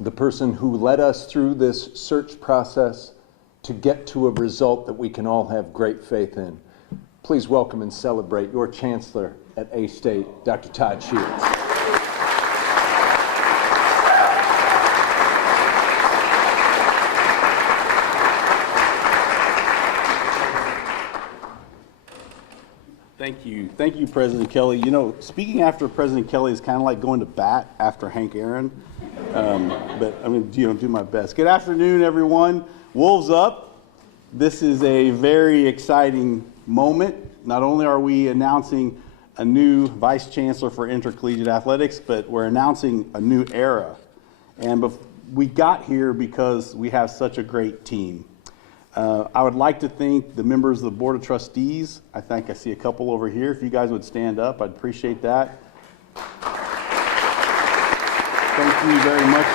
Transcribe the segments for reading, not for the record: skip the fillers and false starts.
the person who led us through this search process to get to a result that we can all have great faith in. Please welcome and celebrate your Chancellor at A-State, Dr. Todd Shields. Thank you, President Kelly. You know, speaking after President Kelly is kind of like going to bat after Hank Aaron, but I'm going to do my best. Good afternoon, everyone. Wolves up. This is a very exciting moment. Not only are we announcing a new Vice Chancellor for Intercollegiate Athletics, but we're announcing a new era. And we got here because we have such a great team. I would like to thank the members of the Board of Trustees. I think I see a couple over here. If you guys would stand up, I'd appreciate that. Thank you very much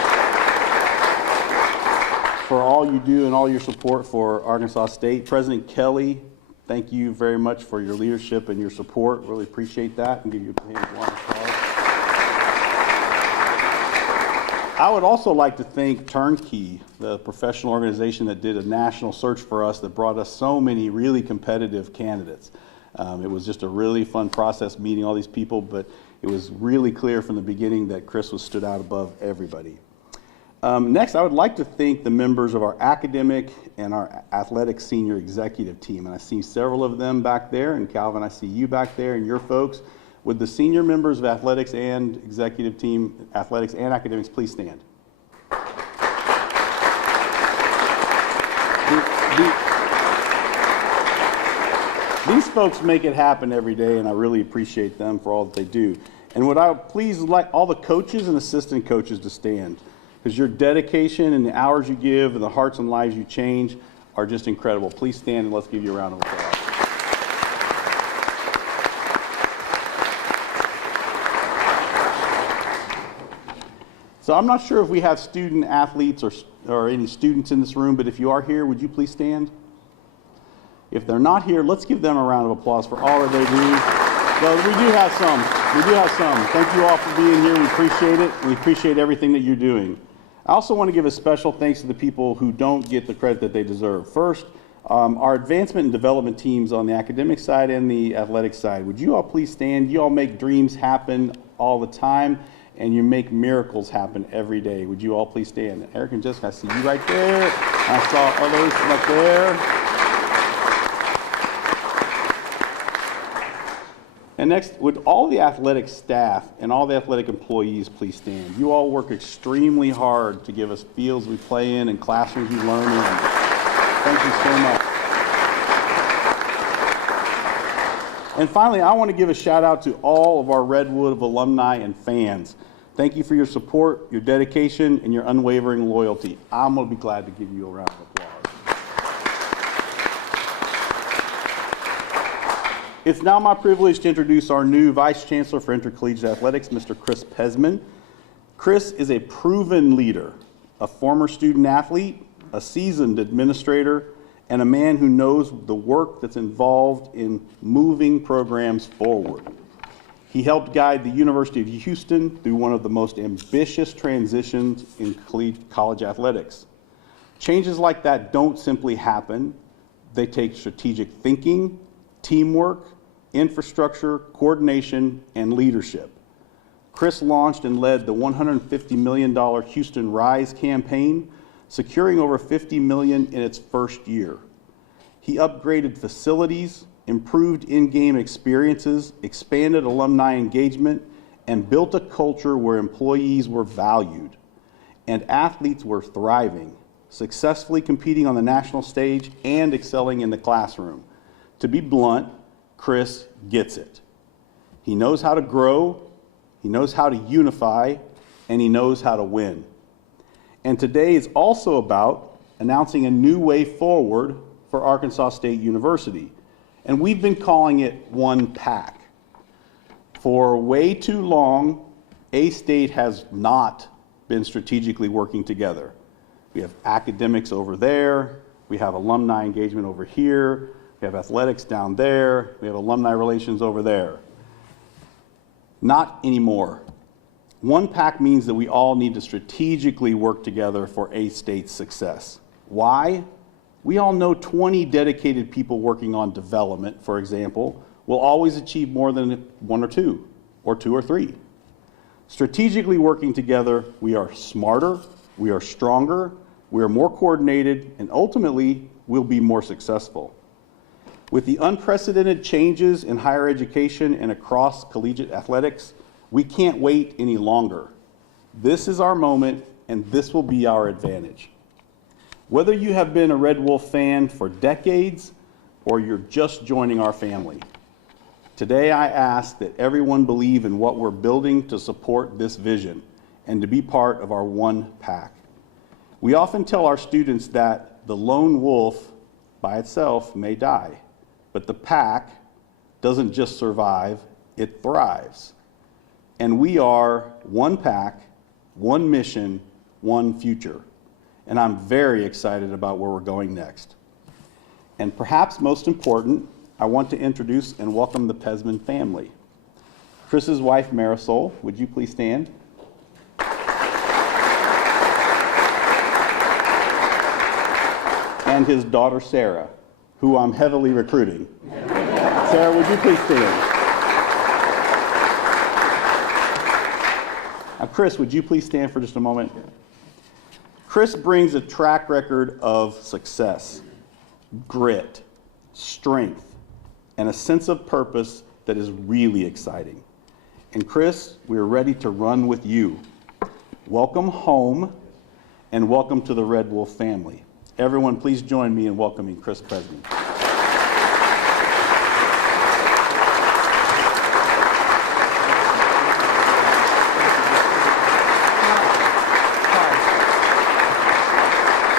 for all you do and all your support for Arkansas State. President Kelly, thank you very much for your leadership and your support. Really appreciate that, and give you a hand of applause. I would also like to thank Turnkey, the professional organization that did a national search for us that brought us so many really competitive candidates. It was just a really fun process meeting all these people, but it was really clear from the beginning that Chris stood out above everybody. Next, I would like to thank the members of our academic and our athletic senior executive team. And I see several of them back there, and Calvin, I see you back there and your folks. Would the senior members of athletics and executive team, athletics and academics, please stand? These folks make it happen every day, and I really appreciate them for all that they do. And would I please like all the coaches and assistant coaches to stand, because your dedication and the hours you give and the hearts and lives you change are just incredible. Please stand and let's give you a round of applause. So I'm not sure if we have student athletes or any students in this room, but if you are here, would you please stand? If they're not here, let's give them a round of applause for all that they do. Well, we do have some. We do have some. Thank you all for being here. We appreciate it. We appreciate everything that you're doing. I also want to give a special thanks to the people who don't get the credit that they deserve. First, our advancement and development teams on the academic side and the athletic side. Would you all please stand? You all make dreams happen all the time, and you make miracles happen every day. Would you all please stand? Eric and Jessica, I see you right there. I saw others up there. And next, would all the athletic staff and all the athletic employees please stand? You all work extremely hard to give us fields we play in and classrooms we learn in. Thank you so much. And finally, I want to give a shout out to all of our Redwood alumni and fans. Thank you for your support, your dedication, and your unwavering loyalty. I'm going to be glad to give you a round of applause. It's now my privilege to introduce our new Vice Chancellor for Intercollegiate Athletics, Mr. Chris Pezman. Chris is a proven leader, a former student athlete, a seasoned administrator, and a man who knows the work that's involved in moving programs forward. He helped guide the University of Houston through one of the most ambitious transitions in college athletics. Changes like that don't simply happen. They take strategic thinking, teamwork, infrastructure, coordination, and leadership. Chris launched and led the $150 million Houston Rise campaign, securing over $50 million in its first year. He upgraded facilities, improved in-game experiences, expanded alumni engagement, and built a culture where employees were valued and athletes were thriving, successfully competing on the national stage and excelling in the classroom. To be blunt, Chris gets it. He knows how to grow, he knows how to unify, and he knows how to win. And today is also about announcing a new way forward for Arkansas State University. And we've been calling it One Pack. For way too long, A-State has not been strategically working together. We have academics over there, we have alumni engagement over here, we have athletics down there, we have alumni relations over there. Not anymore. One pack means that we all need to strategically work together for A-State's success. Why? We all know 20 dedicated people working on development, for example, will always achieve more than one or two or three. Strategically working together, we are smarter, we are stronger, we are more coordinated, and ultimately, we'll be more successful. With the unprecedented changes in higher education and across collegiate athletics, we can't wait any longer. This is our moment, and this will be our advantage. Whether you have been a Red Wolf fan for decades or you're just joining our family, today I ask that everyone believe in what we're building to support this vision and to be part of our one pack. We often tell our students that the lone wolf by itself may die, but the pack doesn't just survive, it thrives. And we are one pack, one mission, one future. And I'm very excited about where we're going next. And perhaps most important, I want to introduce and welcome the Pezman family. Chris's wife, Marisol, would you please stand? And his daughter, Sarah, who I'm heavily recruiting. Sarah, would you please stand? Now, Chris, would you please stand for just a moment? Chris brings a track record of success, grit, strength, and a sense of purpose that is really exciting. And Chris, we're ready to run with you. Welcome home, and welcome to the Red Wolf family. Everyone, please join me in welcoming Chris Pezman.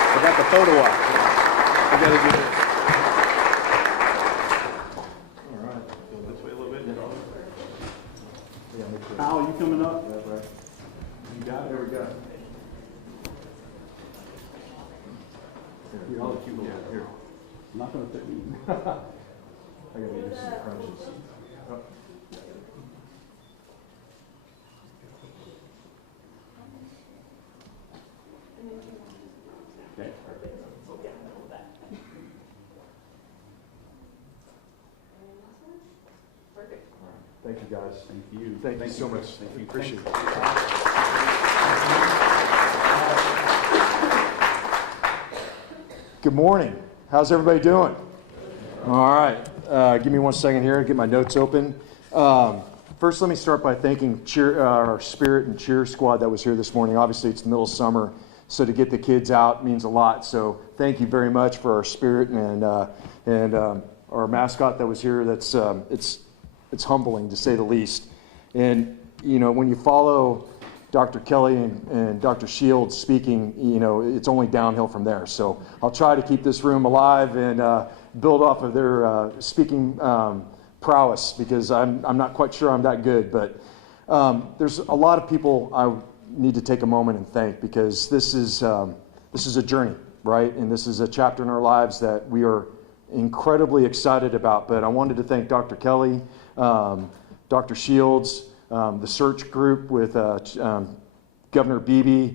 I got the photo op. I got to do this. All right. Go this way a little bit. Al, you coming up? That's right. You got it? There we go. Here, I'll let you go here. I'm not going to fit me. I got to do some crunches. Oh. Okay. Perfect. Thank you, guys. Thank you. Thank you so much. Thank you. Appreciate it. Good morning. How's everybody doing? All right. Give me 1 second here to get my notes open. First, let me start by thanking our Spirit and Cheer squad that was here this morning. Obviously, it's the middle of summer, so to get the kids out means a lot. So thank you very much for our Spirit and our mascot that was here. That's it's humbling, to say the least. And, you know, when you follow Dr. Kelly and Dr. Shields speaking, you know, it's only downhill from there. So I'll try to keep this room alive and build off of their speaking prowess, because I'm not quite sure I'm that good. But there's a lot of people I need to take a moment and thank, because this is a journey, right? And this is a chapter in our lives that we are incredibly excited about. But I wanted to thank Dr. Kelly, Dr. Shields, the search group with Governor Beebe,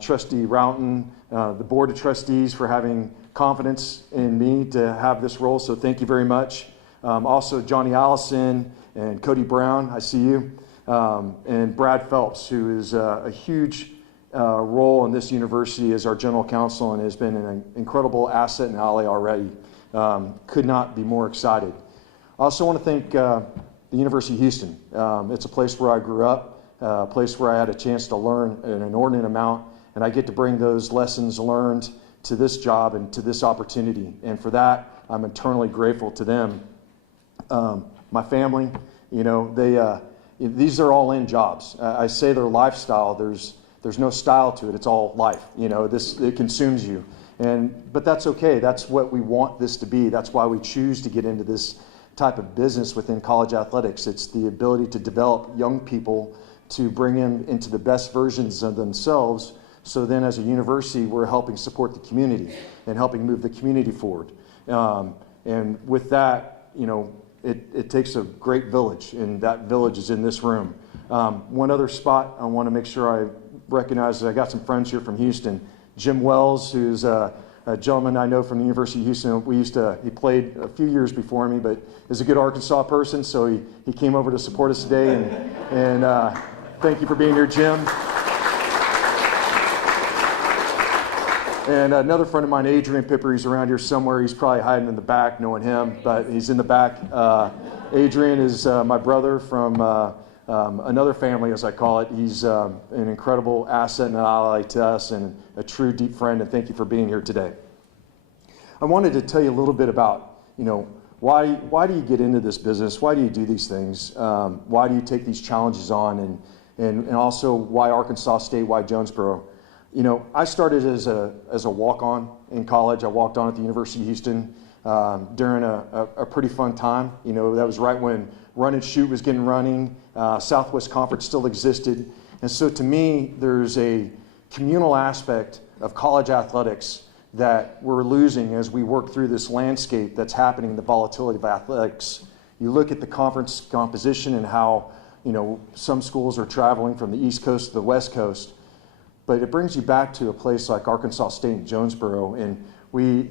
Trustee Roughton, the Board of Trustees for having confidence in me to have this role, so thank you very much. Also Johnny Allison and Cody Brown, I see you, and Brad Phelps, who is a huge role in this university as our general counsel and has been an incredible asset in Alley already. Could not be more excited. I also want to thank the University of Houston. It's a place where I grew up, a place where I had a chance to learn an inordinate amount, and I get to bring those lessons learned to this job and to this opportunity. And for that, I'm eternally grateful to them. My family, you know, these are all in jobs. I say their lifestyle. There's no style to it. It's all life. You know, it consumes you. But that's okay. That's what we want this to be. That's why we choose to get into this type of business within college athletics. It's the ability to develop young people, to bring them into the best versions of themselves. So then as a university, we're helping support the community and helping move the community forward. And with that, you know, it takes a great village, and that village is in this room. One other spot I want to make sure I recognize is I got some friends here from Houston. Jim Wells, who's a gentleman I know from the University of Houston. He played a few years before me, but is a good Arkansas person, so he came over to support us today, and thank you for being here, Jim. And another friend of mine, Adrian Pipper, he's around here somewhere. He's probably hiding in the back, knowing him, but he's in the back. Adrian is my brother from another family, as I call it. He's an incredible asset and an ally to us and a true deep friend, and thank you for being here today. I wanted to tell you a little bit about, why do you get into this business? Why do you do these things? Why do you take these challenges on? And also why Arkansas State, why Jonesboro? I started as a walk-on in college. I walked on at the University of Houston during a pretty fun time. That was right when Run and Shoot was getting running. Southwest Conference still existed. And so to me, there's a communal aspect of college athletics that we're losing as we work through this landscape that's happening, the volatility of athletics. You look at the conference composition and how, some schools are traveling from the East Coast to the West Coast. But it brings you back to a place like Arkansas State and Jonesboro, and we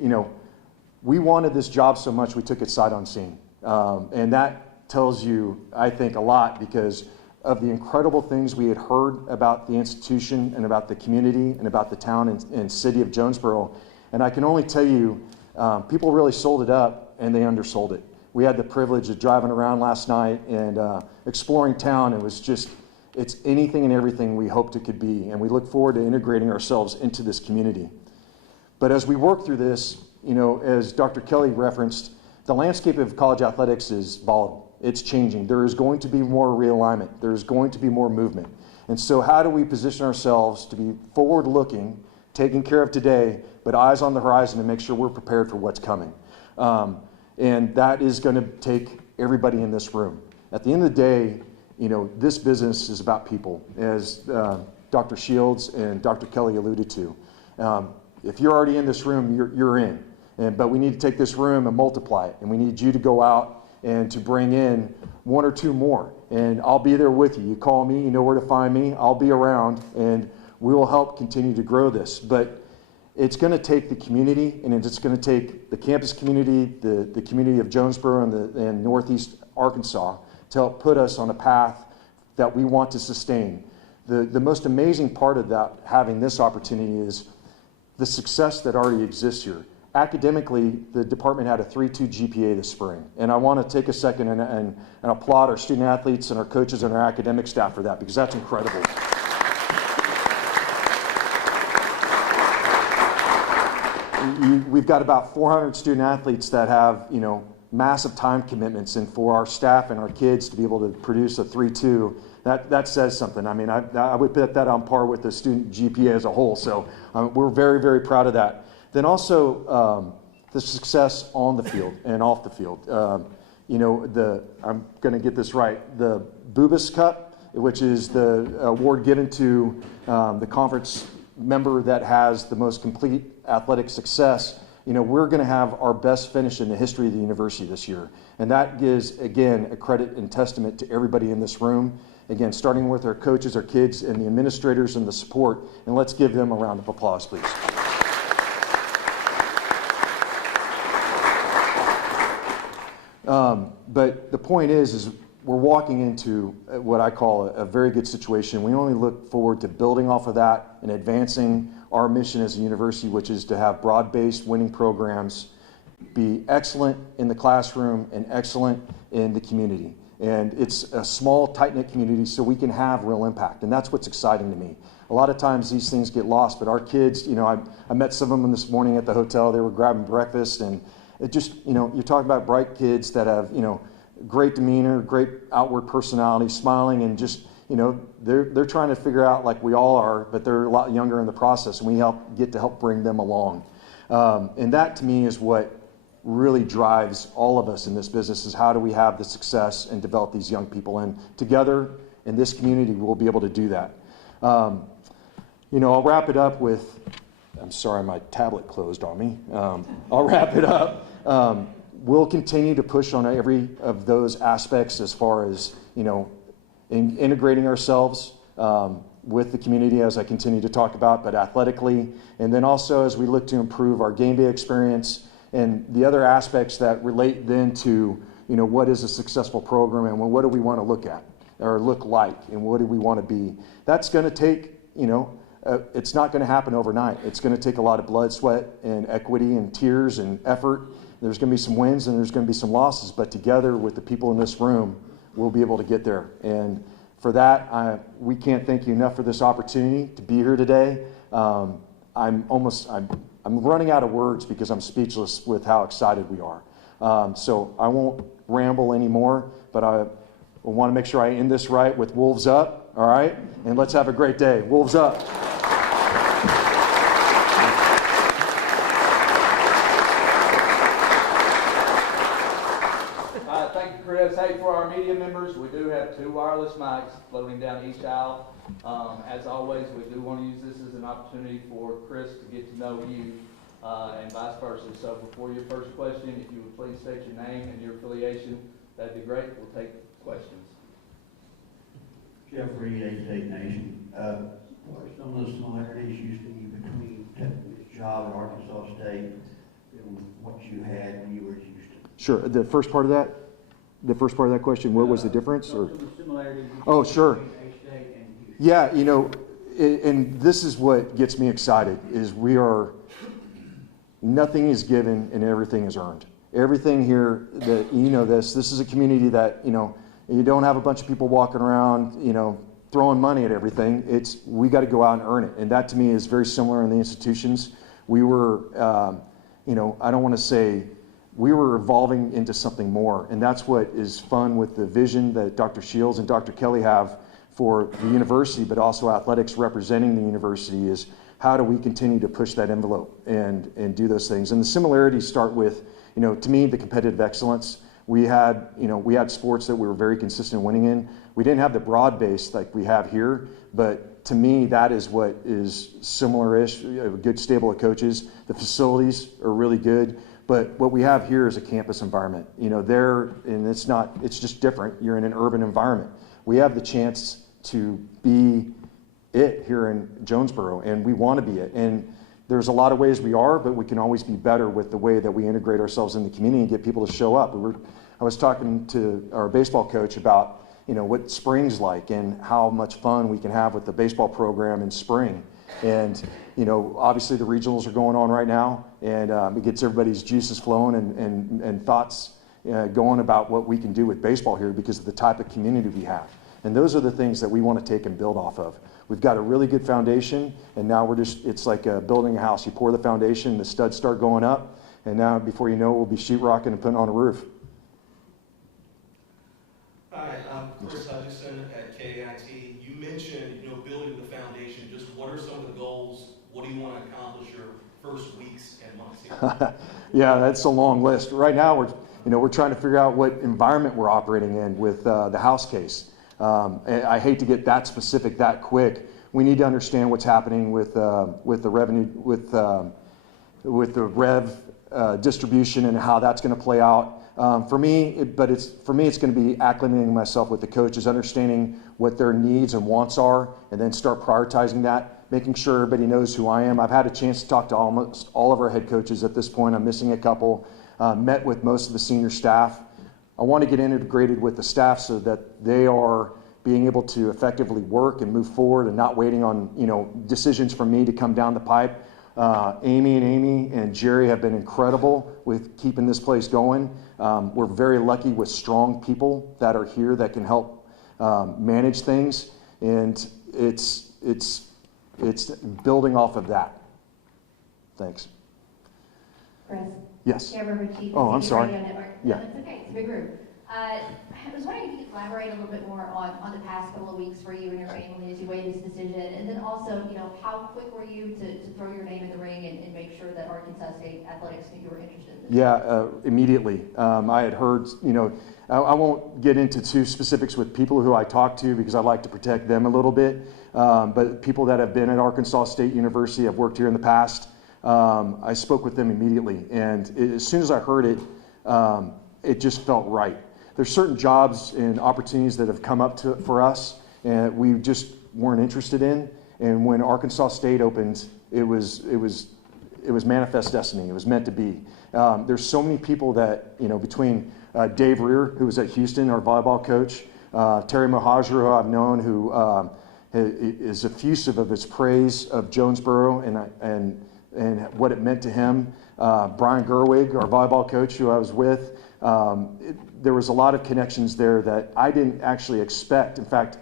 wanted this job so much we took it sight unseen, and that tells you, I think, a lot because of the incredible things we had heard about the institution and about the community and about the town and city of Jonesboro. And I can only tell you, people really sold it up and they undersold it. We had the privilege of driving around last night and exploring town. It's anything and everything we hoped it could be, and we look forward to integrating ourselves into this community. But as we work through this, as Dr. Kelly referenced, the landscape of college athletics is volatile. It's changing. There is going to be more realignment. There's going to be more movement. And so how do we position ourselves to be forward-looking, taking care of today, but eyes on the horizon to make sure we're prepared for what's coming? And that is going to take everybody in this room. At the end of the day, this business is about people, as Dr. Shields and Dr. Kelly alluded to. If you're already in this room, you're in. But we need to take this room and multiply it. And we need you to go out and to bring in one or two more. And I'll be there with you. You call me, you know where to find me. I'll be around, and we will help continue to grow this. But it's going to take the community, and it's going to take the campus community, the community of Jonesboro and Northeast Arkansas to help put us on a path that we want to sustain. The most amazing part of that, having this opportunity, is the success that already exists here. Academically, the department had a 3.2 GPA this spring, and I want to take a second and applaud our student athletes and our coaches and our academic staff for that, because that's incredible. We've got about 400 student athletes that have, massive time commitments, and for our staff and our kids to be able to produce a 3.2, that says something. I mean, I would put that on par with the student GPA as a whole, so we're very, very proud of that. Then also the success on the field and off the field. I'm going to get this right, the Bubas Cup, which is the award given to the conference member that has the most complete athletic success. We're going to have our best finish in the history of the university this year. And that gives, again, a credit and testament to everybody in this room. Again, starting with our coaches, our kids, and the administrators and the support. And let's give them a round of applause, please. But the point is we're walking into what I call a very good situation. We only look forward to building off of that and advancing our mission as a university, which is to have broad-based winning programs, be excellent in the classroom and excellent in the community. And it's a small, tight-knit community, so we can have real impact. And that's what's exciting to me. A lot of times these things get lost, but our kids, I met some of them this morning at the hotel. They were grabbing breakfast, and it just, you're talking about bright kids that have, great demeanor, great outward personality, smiling, and just, they're trying to figure out, like we all are, but they're a lot younger in the process, and we get to help bring them along. And that, to me, is what really drives all of us in this business, is how do we have the success and develop these young people. And together in this community, we'll be able to do that. I'll wrap it up with, I'm sorry, my tablet closed on me. I'll wrap it up. We'll continue to push on every of those aspects as far as, integrating ourselves with the community, as I continue to talk about, but athletically, and then also as we look to improve our game day experience and the other aspects that relate then to, what is a successful program and what do we want to look at or look like and what do we want to be. That's going to take, it's not going to happen overnight. It's going to take a lot of blood, sweat, and equity and tears and effort. There's going to be some wins and there's going to be some losses, but together with the people in this room, we'll be able to get there. And for that, we can't thank you enough for this opportunity to be here today. I'm running out of words because I'm speechless with how excited we are. So I won't ramble anymore, but I want to make sure I end this right with Wolves Up, all right? And let's have a great day. Wolves Up. Thank you, Chris. Hey, for our media members, we do have 2 wireless mics floating down each aisle. As always, we do want to use this as an opportunity for Chris to get to know you and vice versa. So before your first question, if you would please state your name and your affiliation, that'd be great. We'll take questions. Jeffrey, A-State Nation. What are some of the similarities you see between taking this job at Arkansas State and what you had when you were at Houston? Sure. The first part of that question, what was the difference? Or? Some of the similarities you see Oh, sure. between A-State and Houston. Yeah, and this is what gets me excited, is nothing is given and everything is earned. Everything here, this is a community that, you don't have a bunch of people walking around, throwing money at everything. We got to go out and earn it. And that to me is very similar in the institutions. We were, I don't want to say, we were evolving into something more. And that's what is fun with the vision that Dr. Shields and Dr. Kelly have for the university, but also athletics representing the university, is how do we continue to push that envelope and do those things. And the similarities start with, to me, the competitive excellence. We had sports that we were very consistent winning in. We didn't have the broad base like we have here, but to me, that is what is similar-ish. A good stable of coaches. The facilities are really good, but what we have here is a campus environment. It's just different. You're in an urban environment. We have the chance to be it here in Jonesboro, and we want to be it. And there's a lot of ways we are, but we can always be better with the way that we integrate ourselves in the community and get people to show up. I was talking to our baseball coach about, what spring's like and how much fun we can have with the baseball program in spring. And, obviously the regionals are going on right now, and it gets everybody's juices flowing and thoughts going about what we can do with baseball here because of the type of community we have. And those are the things that we want to take and build off of. We've got a really good foundation, and now it's like building a house. You pour the foundation, the studs start going up, and now before you know it, we'll be sheetrocking and putting on a roof. Hi, I'm Chris Hutchinson at KAIT. You mentioned, building the foundation. Just what are some of the goals? What do you want to accomplish your first weeks and months here? Yeah, that's a long list. Right now, we're trying to figure out what environment we're operating in with the house case. I hate to get that specific that quick. We need to understand what's happening with the revenue, with the rev distribution and how that's going to play out. For me, it's going to be acclimating myself with the coaches, understanding what their needs and wants are, and then start prioritizing that, making sure everybody knows who I am. I've had a chance to talk to almost all of our head coaches at this point. I'm missing a couple. Met with most of the senior staff. I want to get integrated with the staff so that they are being able to effectively work and move forward and not waiting on decisions from me to come down the pipe. Amy and Jerry have been incredible with keeping this place going. We're very lucky with strong people that are here that can help manage things, and it's building off of that. Thanks. Chris? Yes. Chairman Chief. Oh, I'm sorry. Radio Network. Yeah. No, it's okay. It's a big group. I was wondering if you could elaborate a little bit more on the past couple of weeks for you and your family as you weighed this decision, and then also, how quick were you to throw your name in the ring and make sure that Arkansas State athletics knew you were interested in this? Yeah, immediately. I had heard, I won't get into too specifics with people who I talk to because I like to protect them a little bit, but people that have been at Arkansas State University, have worked here in the past, I spoke with them immediately, and as soon as I heard it, it just felt right. there's certain jobs and opportunities that have come up for us and we just weren't interested in. And when Arkansas State opened, it was manifest destiny. It was meant to be. There's so many people that, between Dave Rear, who was at Houston, our volleyball coach, Terry Mohajra, who I've known, who is effusive of his praise of Jonesboro and what it meant to him. Brian Gerwig, our volleyball coach, who I was with. There was a lot of connections there that I didn't actually expect. In fact,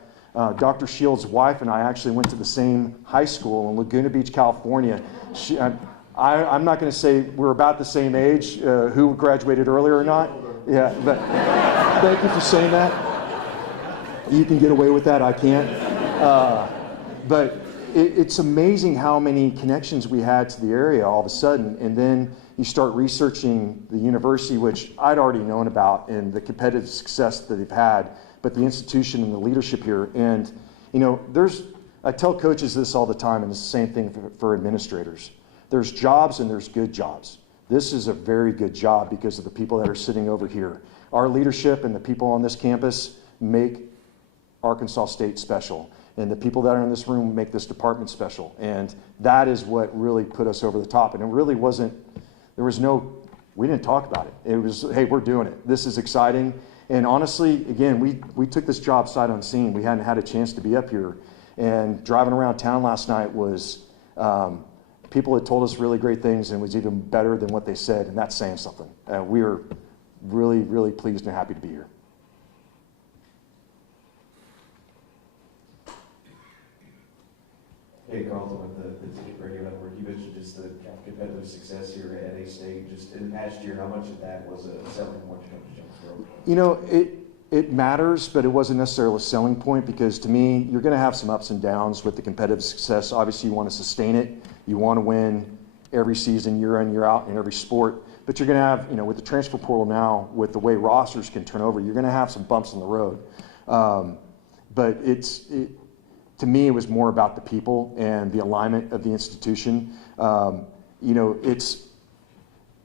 Dr. Shields' wife and I actually went to the same high school in Laguna Beach, California. I'm not going to say we're about the same age, who graduated earlier or not. Yeah, but thank you for saying that. You can get away with that, I can't. But it's amazing how many connections we had to the area all of a sudden. And then you start researching the university, which I'd already known about, and the competitive success that they've had, but the institution and the leadership here. And, I tell coaches this all the time, and it's the same thing for administrators. There's jobs and there's good jobs. This is a very good job because of the people that are sitting over here. Our leadership and the people on this campus make Arkansas State special. And the people that are in this room make this department special. And that is what really put us over the top. And it really wasn't, we didn't talk about it. It was, hey, we're doing it. This is exciting. And honestly, again, we took this job sight unseen. We hadn't had a chance to be up here. And driving around town last night was, people had told us really great things and it was even better than what they said. And that's saying something. We are really, really pleased and happy to be here. Hey, Carlton, with the Ticket Radio Network, you mentioned just the competitive success here at A-State. Just in the past year, how much of that was a selling point to come to Jonesboro? It matters, but it wasn't necessarily a selling point because to me, you're going to have some ups and downs with the competitive success. Obviously, you want to sustain it. You want to win every season, year in, year out in every sport. But you're going to have, with the transfer portal now, with the way rosters can turn over, you're going to have some bumps in the road. But to me, it was more about the people and the alignment of the institution. It's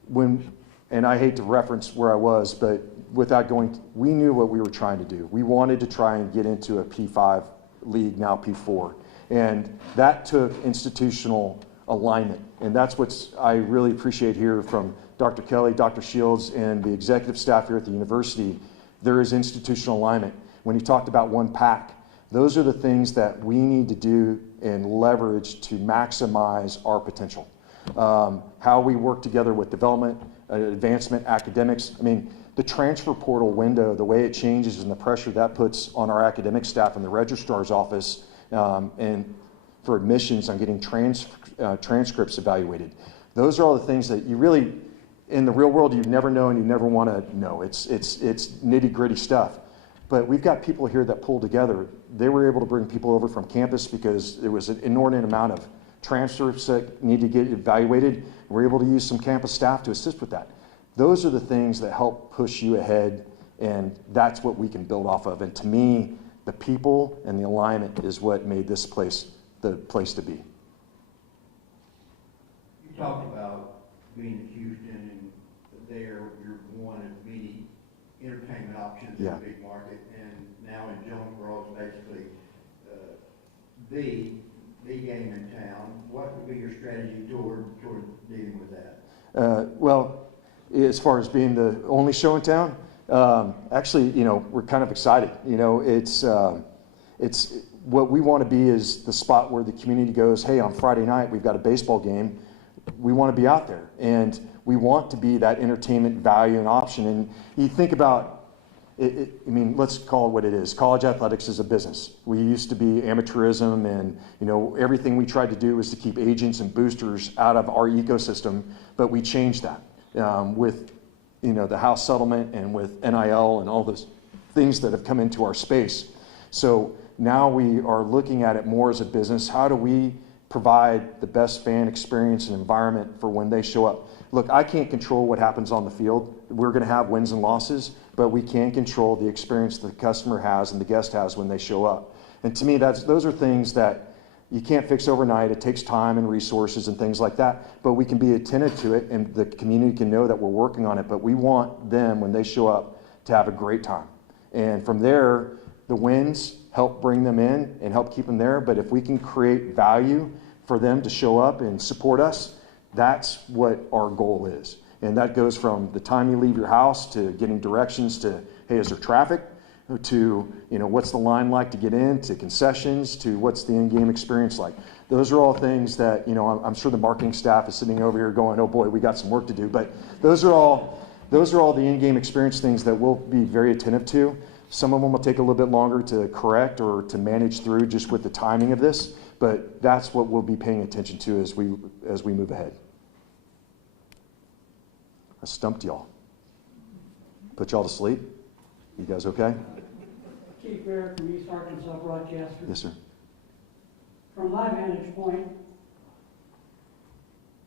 when, and I hate to reference where I was, but without going, we knew what we were trying to do. We wanted to try and get into a P5 league, now P4. And that took institutional alignment. And that's what I really appreciate here from Dr. Kelly, Dr. Shields, and the executive staff here at the university. There is institutional alignment. When he talked about one pack, those are the things that we need to do and leverage to maximize our potential. How we work together with development, advancement, academics. I mean, the transfer portal window, the way it changes and the pressure that puts on our academic staff in the registrar's office and for admissions on getting transcripts evaluated. Those are all the things that you really, in the real world, you never know and you never want to know. It's nitty-gritty stuff. But we've got people here that pull together. They were able to bring people over from campus because there was an inordinate amount of transcripts that need to get evaluated. We're able to use some campus staff to assist with that. Those are the things that help push you ahead, and that's what we can build off of. And to me, the people and the alignment is what made this place the place to be. You talked about being in Houston and there you're one of many entertainment options in the big market, and now in Jonesboro is basically the game in town. What would be your strategy toward dealing with that? Well, as far as being the only show in town, actually, we're kind of excited. It's what we want to be is the spot where the community goes, hey, on Friday night we've got a baseball game. We want to be out there, and we want to be that entertainment value and option. And you think about it, let's call it what it is. College athletics is a business. We used to be amateurism, and everything we tried to do was to keep agents and boosters out of our ecosystem, but we changed that with the House settlement and with NIL and all those things that have come into our space. So now we are looking at it more as a business. How do we provide the best fan experience and environment for when they show up? Look, I can't control what happens on the field. We're going to have wins and losses, but we can control the experience the customer has and the guest has when they show up. And to me, those are things that you can't fix overnight. It takes time and resources and things like that, but we can be attentive to it and the community can know that we're working on it. But we want them, when they show up, to have a great time. And from there, the wins help bring them in and help keep them there. But if we can create value for them to show up and support us, that's what our goal is. And that goes from the time you leave your house to getting directions to, hey, is there traffic? To, what's the line like to get in, to concessions, to what's the in-game experience like. Those are all things that, I'm sure the marketing staff is sitting over here going, oh boy, we got some work to do. But those are all the in-game experience things that we'll be very attentive to. Some of them will take a little bit longer to correct or to manage through just with the timing of this, but that's what we'll be paying attention to as we move ahead. I stumped y'all. Put y'all to sleep? You guys okay? Chief Barrett from East Arkansas Broadcaster. Yes, sir. From my vantage point,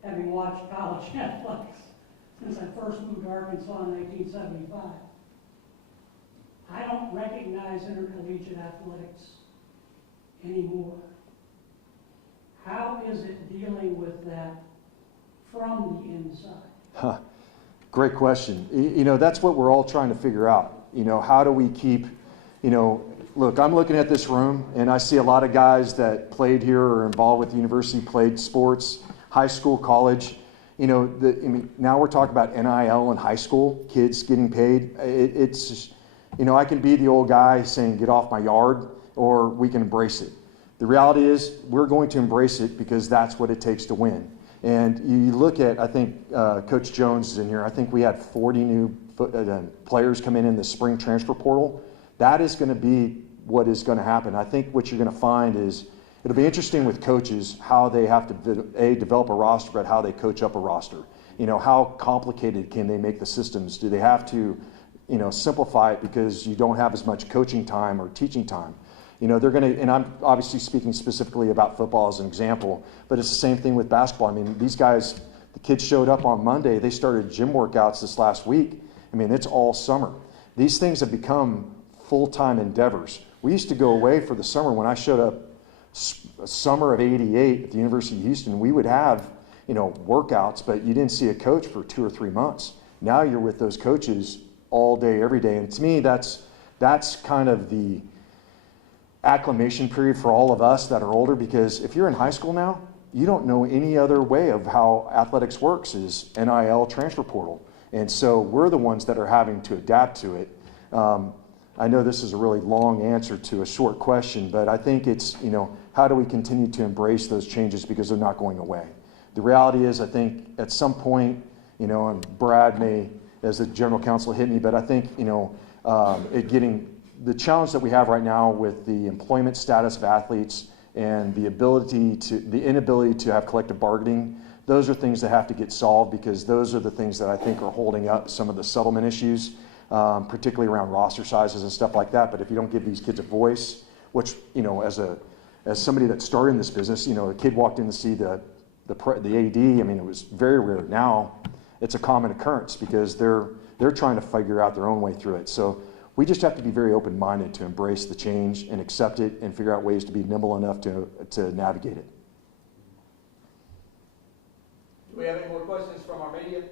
having watched college athletics since I first moved to Arkansas in 1975, I don't recognize intercollegiate athletics anymore. How is it dealing with that from the inside? Great question. That's what we're all trying to figure out. How do we keep, look, I'm looking at this room and I see a lot of guys that played here or involved with the university, played sports, high school, college. Now we're talking about NIL in high school, kids getting paid. It's just, I can be the old guy saying, get off my yard, or we can embrace it. The reality is we're going to embrace it because that's what it takes to win. And you look at, I think Coach Jones is in here, I think we had 40 new players come in the spring transfer portal. That is going to be what is going to happen. I think what you're going to find is it'll be interesting with coaches how they have to develop a roster, but how they coach up a roster. How complicated can they make the systems? Do they have to simplify it because you don't have as much coaching time or teaching time? They're going to, and I'm obviously speaking specifically about football as an example, but it's the same thing with basketball. These guys, the kids showed up on Monday, they started gym workouts this last week. It's all summer. These things have become full-time endeavors. We used to go away for the summer. When I showed up summer of '88 at the University of Houston, we would have, workouts, but you didn't see a coach for 2 or 3 months. Now you're with those coaches all day, every day. And to me, that's kind of the acclimation period for all of us that are older, because if you're in high school now, you don't know any other way of how athletics works is NIL transfer portal. And so we're the ones that are having to adapt to it. I know this is a really long answer to a short question, but I think it's, how do we continue to embrace those changes because they're not going away? The reality is, I think at some point, and Brad may, as the general counsel, hit me, but I think, the challenge that we have right now with the employment status of athletes and the inability to have collective bargaining, those are things that have to get solved, because those are the things that I think are holding up some of the settlement issues, particularly around roster sizes and stuff like that. But if you don't give these kids a voice, which, as somebody that started in this business, a kid walked in to see the AD, it was very rare. Now it's a common occurrence because they're trying to figure out their own way through it. So we just have to be very open-minded to embrace the change and accept it and figure out ways to be nimble enough to navigate it. Do we have any more questions from our media?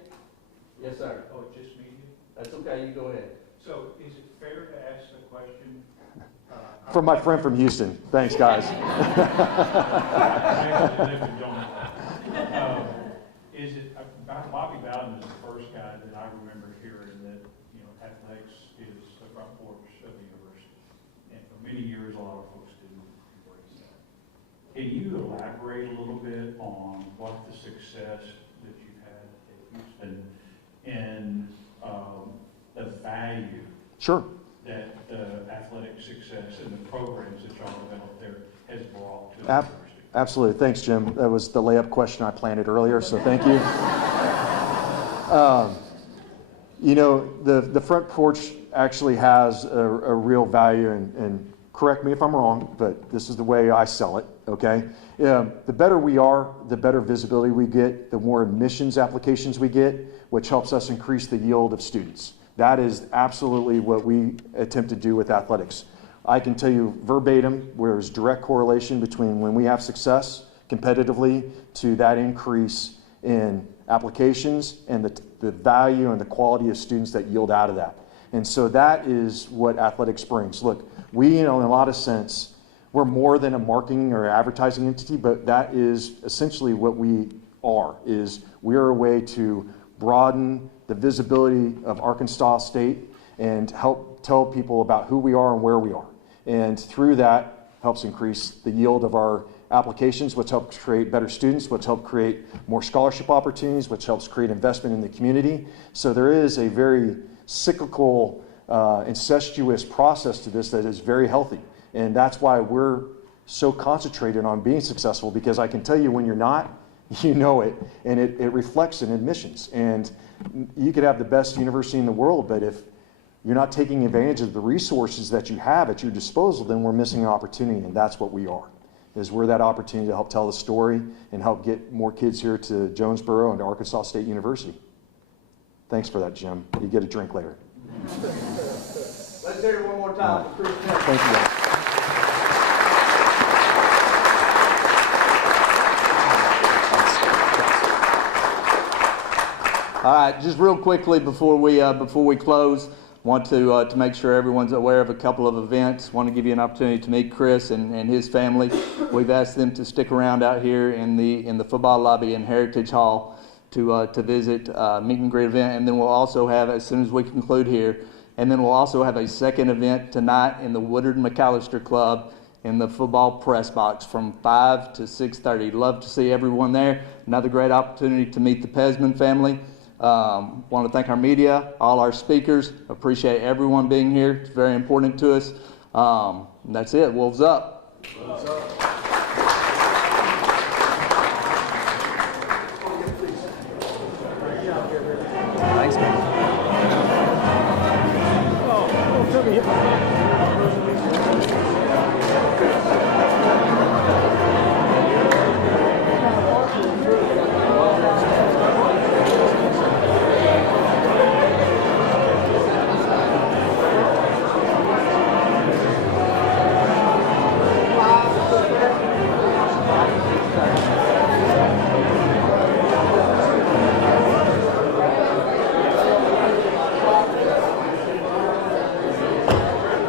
Yes, sir. Oh, just media? That's okay, you go ahead. So is it fair to ask the question? From my friend from Houston. Thanks, guys. Is it, Bobby Bowden is the first guy that I remember hearing that, athletics is the front porch of the university. And for many years, a lot of folks didn't embrace that. Can you elaborate a little bit on what the success that you've had at Houston and the value Sure. that the athletic success and the programs that y'all developed there has brought to the university? Absolutely. Thanks, Jim. That was the layup question I planted earlier, so thank you. The front porch actually has a real value, and correct me if I'm wrong, but this is the way I sell it, okay? The better we are, the better visibility we get, the more admissions applications we get, which helps us increase the yield of students. That is absolutely what we attempt to do with athletics. I can tell you verbatim, there's direct correlation between when we have success competitively to that increase in applications and the value and the quality of students that yield out of that. And so that is what athletics brings. Look, we, in a lot of sense, we're more than a marketing or advertising entity, but that is essentially what we are, is we are a way to broaden the visibility of Arkansas State and help tell people about who we are and where we are. And through that helps increase the yield of our applications, which helps create better students, which helps create more scholarship opportunities, which helps create investment in the community. So there is a very cyclical, incestuous process to this that is very healthy. And that's why we're so concentrated on being successful, because I can tell you when you're not, you know it, and it reflects in admissions. And you could have the best university in the world, but if you're not taking advantage of the resources that you have at your disposal, then we're missing an opportunity, and that's what we are. Is we're that opportunity to help tell the story and help get more kids here to Jonesboro and to Arkansas State University. Thanks for that, Jim. You get a drink later. Let's hear it one more time for Chris Pezman. Thank you, guys. All right, just real quickly before we close, want to make sure everyone's aware of a couple of events. Want to give you an opportunity to meet Chris and his family. We've asked them to stick around out here in the football lobby in Heritage Hall to visit meet and greet event, and then we'll also have, as soon as we conclude here, and then we'll also have a second event tonight in the Woodard McAllister Club in the football press box from 5 to 6:30. Love to see everyone there. Another great opportunity to meet the Pezman family. Want to thank our media, all our speakers. Appreciate everyone being here. It's very important to us. That's it. Wolves up. Wolves up.